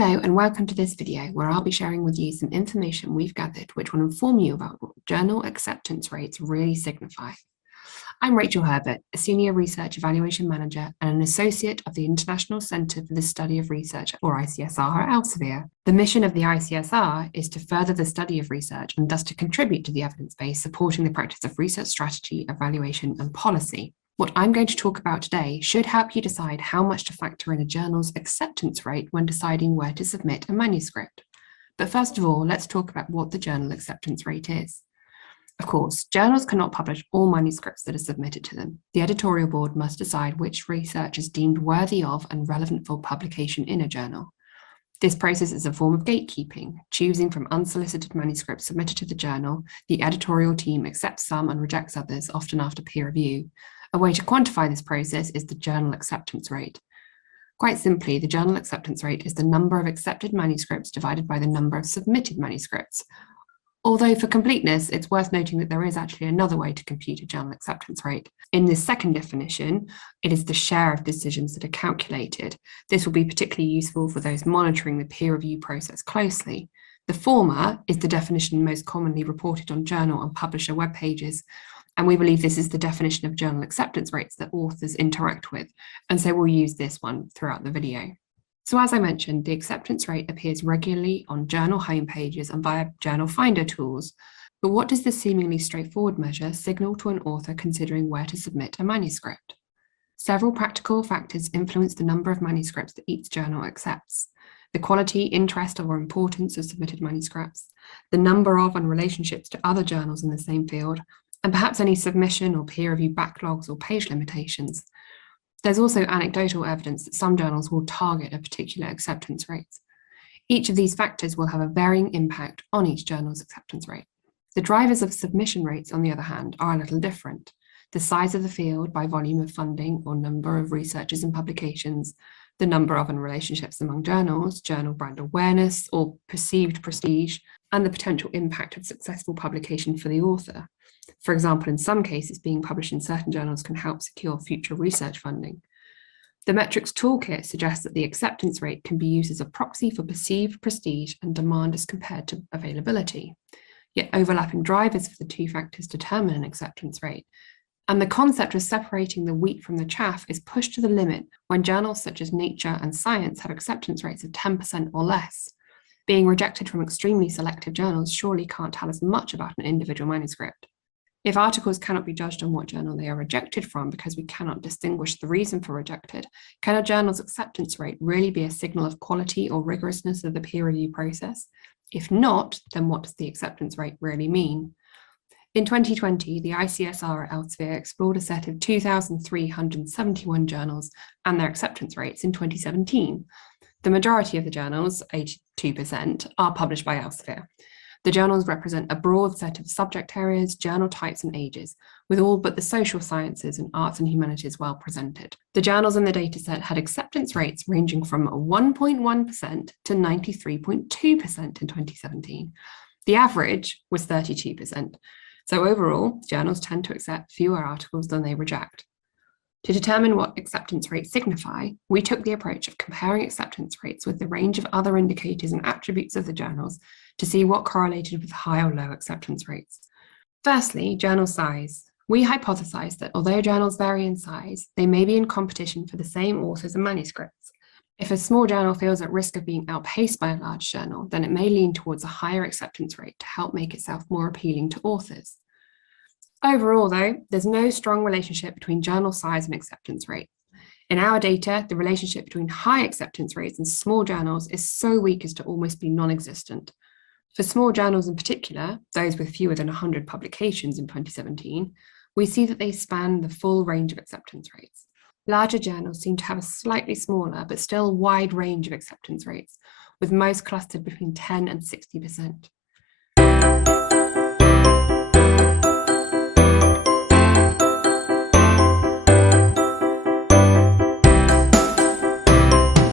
Hello and welcome to this video where I'll be sharing with you some information we've gathered which will inform you about what journal acceptance rates really signify. I'm Rachel Herbert, a Senior Research Evaluation Manager and an Associate of the International Centre for the Study of Research, or ICSR, at Elsevier. The mission of the ICSR is to further the study of research and thus to contribute to the evidence base supporting the practice of research strategy, evaluation and policy. What I'm going to talk about today should help you decide how much to factor in a journal's acceptance rate when deciding where to submit a manuscript. But first of all, let's talk about what the journal acceptance rate is. Of course, journals cannot publish all manuscripts that are submitted to them. The editorial board must decide which research is deemed worthy of and relevant for publication in a journal. This process is a form of gatekeeping, choosing from unsolicited manuscripts submitted to the journal. The editorial team accepts some and rejects others, often after peer review. A way to quantify this process is the journal acceptance rate. Quite simply, the journal acceptance rate is the number of accepted manuscripts divided by the number of submitted manuscripts. Although for completeness, it's worth noting that there is actually another way to compute a journal acceptance rate. In this second definition, it is the share of decisions that are calculated. This will be particularly useful for those monitoring the peer review process closely. The former is the definition most commonly reported on journal and publisher web pages, and we believe this is the definition of journal acceptance rates that authors interact with, and so we'll use this one throughout the video. So as I mentioned, the acceptance rate appears regularly on journal homepages and via journal finder tools. But what does this seemingly straightforward measure signal to an author considering where to submit a manuscript? Several practical factors influence the number of manuscripts that each journal accepts: the quality, interest, or importance of submitted manuscripts, the number of and relationships to other journals in the same field, and perhaps any submission or peer review backlogs or page limitations. There's also anecdotal evidence that some journals will target a particular acceptance rate. Each of these factors will have a varying impact on each journal's acceptance rate. The drivers of submission rates, on the other hand, are a little different. The size of the field by volume of funding or number of researchers and publications, the number of and relationships among journals, journal brand awareness or perceived prestige, and the potential impact of successful publication for the author. For example, in some cases, being published in certain journals can help secure future research funding. The metrics toolkit suggests that the acceptance rate can be used as a proxy for perceived prestige and demand as compared to availability. Yet overlapping drivers for the two factors determine an acceptance rate. And the concept of separating the wheat from the chaff is pushed to the limit when journals such as Nature and Science have acceptance rates of 10% or less. Being rejected from extremely selective journals surely can't tell us much about an individual manuscript. If articles cannot be judged on what journal they are rejected from because we cannot distinguish the reason for rejected, can a journal's acceptance rate really be a signal of quality or rigorousness of the peer review process? If not, then what does the acceptance rate really mean? In 2020, the ICSR at Elsevier explored a set of 2,371 journals and their acceptance rates in 2017. The majority of the journals, 82%, are published by Elsevier. The journals represent a broad set of subject areas, journal types and ages, with all but the social sciences and arts and humanities well presented. The journals in the dataset had acceptance rates ranging from 1.1% to 93.2% in 2017. The average was 32%. So overall, journals tend to accept fewer articles than they reject. To determine what acceptance rates signify, we took the approach of comparing acceptance rates with the range of other indicators and attributes of the journals to see what correlated with high or low acceptance rates. Firstly, journal size. We hypothesized that although journals vary in size, they may be in competition for the same authors and manuscripts. If a small journal feels at risk of being outpaced by a large journal, then it may lean towards a higher acceptance rate to help make itself more appealing to authors. Overall, though, there's no strong relationship between journal size and acceptance rate. In our data, the relationship between high acceptance rates and small journals is so weak as to almost be non-existent. For small journals in particular, those with fewer than 100 publications in 2017, we see that they span the full range of acceptance rates. Larger journals seem to have a slightly smaller but still wide range of acceptance rates, with most clustered between 10 and 60%.